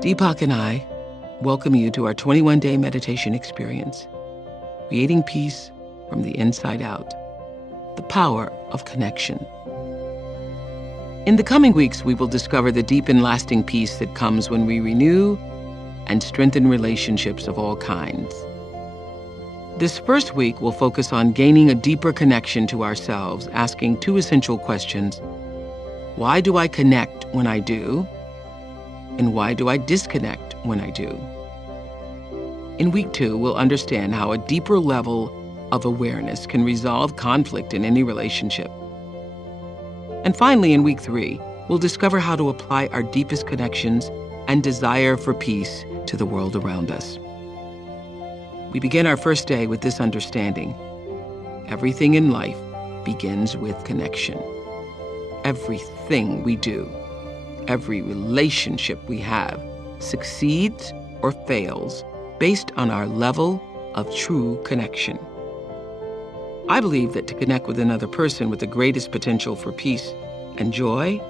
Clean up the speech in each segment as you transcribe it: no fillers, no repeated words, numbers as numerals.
Deepak and I welcome you to our 21-day meditation experience, creating peace from the inside out, the power of connection. In the coming weeks, we will discover the deep and lasting peace that comes when we renew and strengthen relationships of all kinds. This first week will focus on gaining a deeper connection to ourselves, asking two essential questions. Why do I connect when I do? And why do I disconnect when I do? In week 2, we'll understand how a deeper level of awareness can resolve conflict in any relationship. And finally, in week 3, we'll discover how to apply our deepest connections and desire for peace to the world around us. We begin our first day with this understanding. Everything in life begins with connection. Everything we do, every relationship we have, succeeds or fails based on our level of true connection. I believe that to connect with another person with the greatest potential for peace and joy,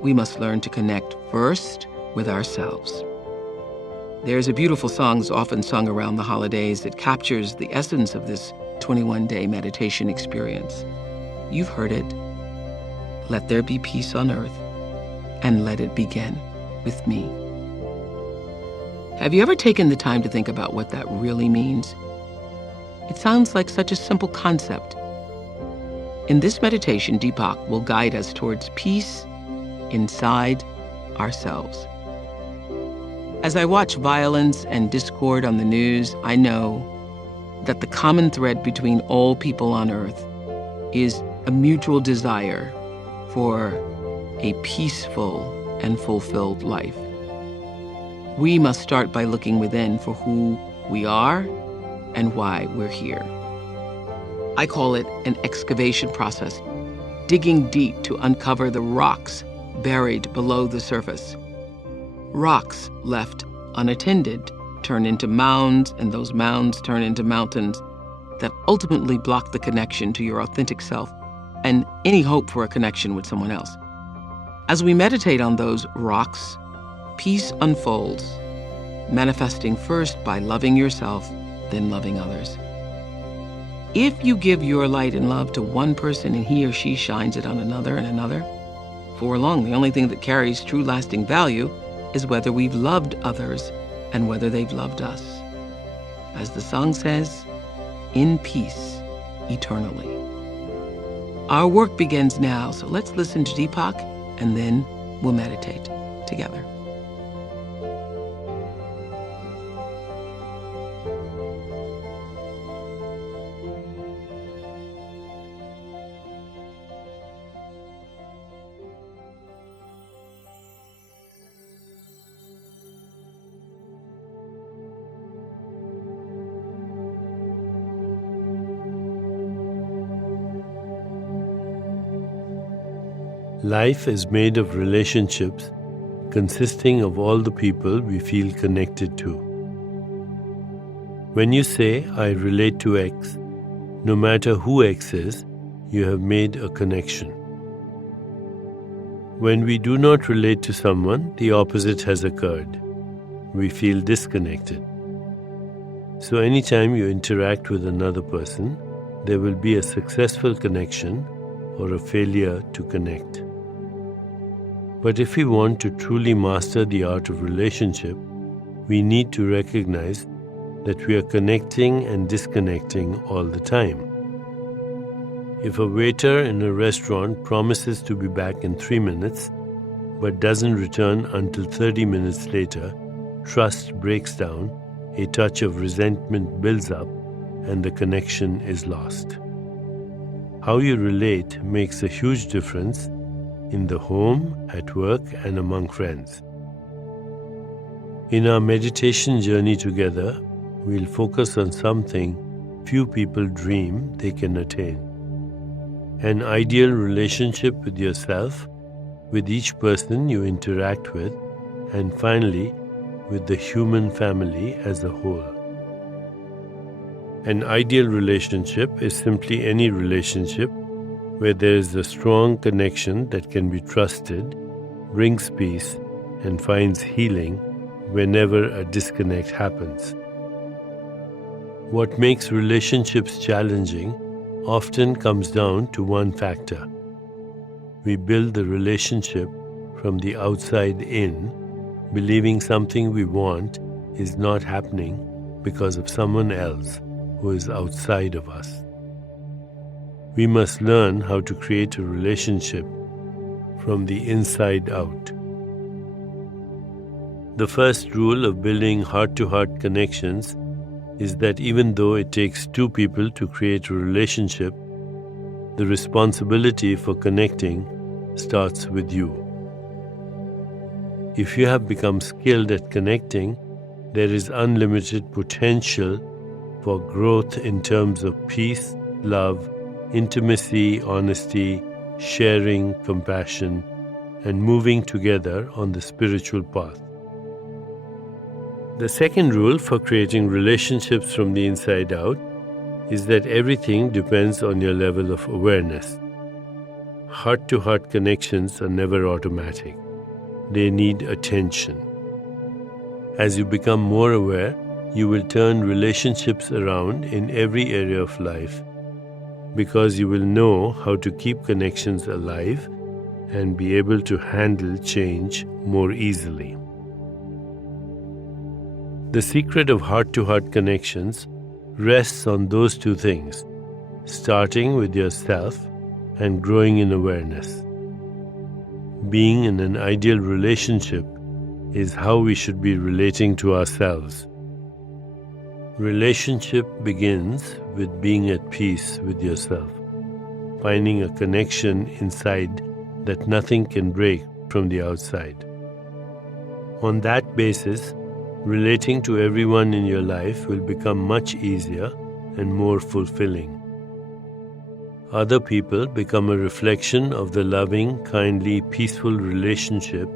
we must learn to connect first with ourselves. There's a beautiful song that's often sung around the holidays that captures the essence of this 21-day meditation experience. You've heard it. Let there be peace on earth, and let it begin with me. Have you ever taken the time to think about what that really means? It sounds like such a simple concept. In this meditation, Deepak will guide us towards peace inside ourselves. As I watch violence and discord on the news, I know that the common thread between all people on earth is a mutual desire for a peaceful and fulfilled life. We must start by looking within for who we are and why we're here. I call it an excavation process, digging deep to uncover the rocks buried below the surface. Rocks left unattended turn into mounds, and those mounds turn into mountains that ultimately block the connection to your authentic self and any hope for a connection with someone else. As we meditate on those rocks, peace unfolds, manifesting first by loving yourself, then loving others. If you give your light and love to one person and he or she shines it on another and another, for long, the only thing that carries true lasting value is whether we've loved others and whether they've loved us. As the song says, in peace eternally. Our work begins now, so let's listen to Deepak and then we'll meditate together. Life is made of relationships consisting of all the people we feel connected to. When you say, I relate to X, no matter who X is, you have made a connection. When we do not relate to someone, the opposite has occurred. We feel disconnected. So anytime you interact with another person, there will be a successful connection or a failure to connect. But if we want to truly master the art of relationship, we need to recognize that we are connecting and disconnecting all the time. If a waiter in a restaurant promises to be back in 3 minutes, but doesn't return until 30 minutes later, trust breaks down, a touch of resentment builds up, and the connection is lost. How you relate makes a huge difference in the home, at work, and among friends. In our meditation journey together, we'll focus on something few people dream they can attain. An ideal relationship with yourself, with each person you interact with, and finally, with the human family as a whole. An ideal relationship is simply any relationship where there is a strong connection that can be trusted, brings peace, and finds healing whenever a disconnect happens. What makes relationships challenging often comes down to one factor. We build the relationship from the outside in, believing something we want is not happening because of someone else who is outside of us. We must learn how to create a relationship from the inside out. The first rule of building heart-to-heart connections is that even though it takes two people to create a relationship, the responsibility for connecting starts with you. If you have become skilled at connecting, there is unlimited potential for growth in terms of peace, love, intimacy, honesty, sharing, compassion, and moving together on the spiritual path. The second rule for creating relationships from the inside out is that everything depends on your level of awareness. Heart-to-heart connections are never automatic. They need attention. As you become more aware, you will turn relationships around in every area of life because you will know how to keep connections alive and be able to handle change more easily. The secret of heart-to-heart connections rests on those two things, starting with yourself and growing in awareness. Being in an ideal relationship is how we should be relating to ourselves. Relationship begins with being at peace with yourself, finding a connection inside that nothing can break from the outside. On that basis, relating to everyone in your life will become much easier and more fulfilling. Other people become a reflection of the loving, kindly, peaceful relationship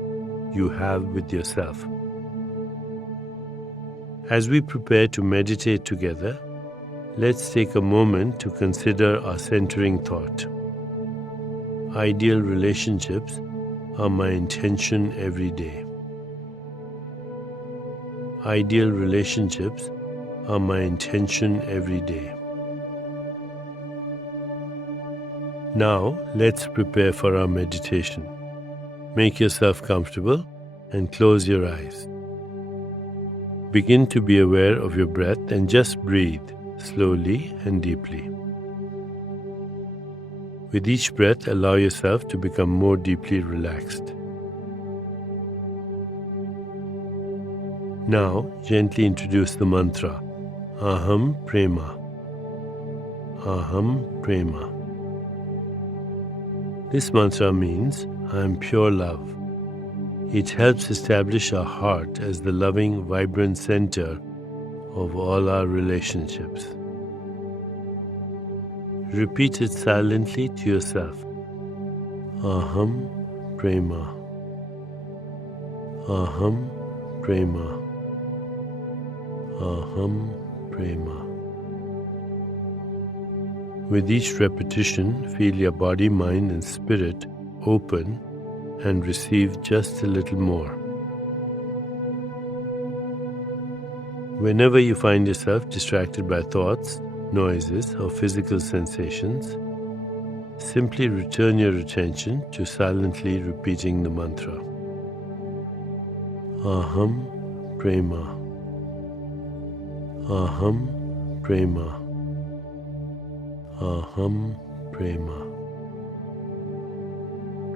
you have with yourself. As we prepare to meditate together, let's take a moment to consider our centering thought. Ideal relationships are my intention every day. Ideal relationships are my intention every day. Now, let's prepare for our meditation. Make yourself comfortable and close your eyes. Begin to be aware of your breath and just breathe slowly and deeply. With each breath, allow yourself to become more deeply relaxed. Now, gently introduce the mantra, Aham Prema. Aham Prema. This mantra means, I am pure love. It helps establish our heart as the loving, vibrant center of all our relationships. Repeat it silently to yourself. Aham Prema. Aham Prema. Aham Prema. With each repetition, feel your body, mind, and spirit open and receive just a little more. Whenever you find yourself distracted by thoughts, noises, or physical sensations, simply return your attention to silently repeating the mantra. Aham Prema. Aham Prema. Aham Prema.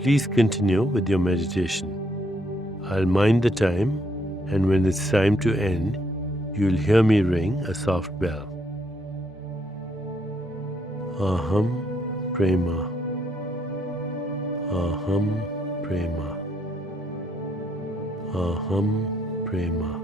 Please continue with your meditation. I'll mind the time, and when it's time to end, you'll hear me ring a soft bell. Aham Prema. Aham Prema. Aham Prema.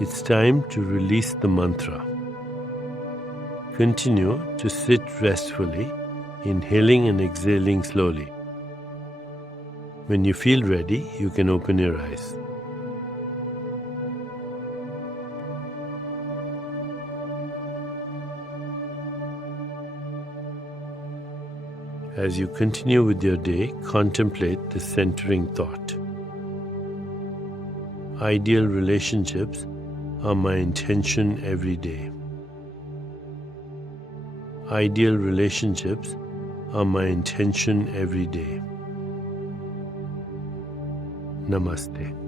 It's time to release the mantra. Continue to sit restfully, inhaling and exhaling slowly. When you feel ready, you can open your eyes. As you continue with your day, contemplate the centering thought. Ideal relationships are my intention every day. Ideal relationships are my intention every day. Namaste.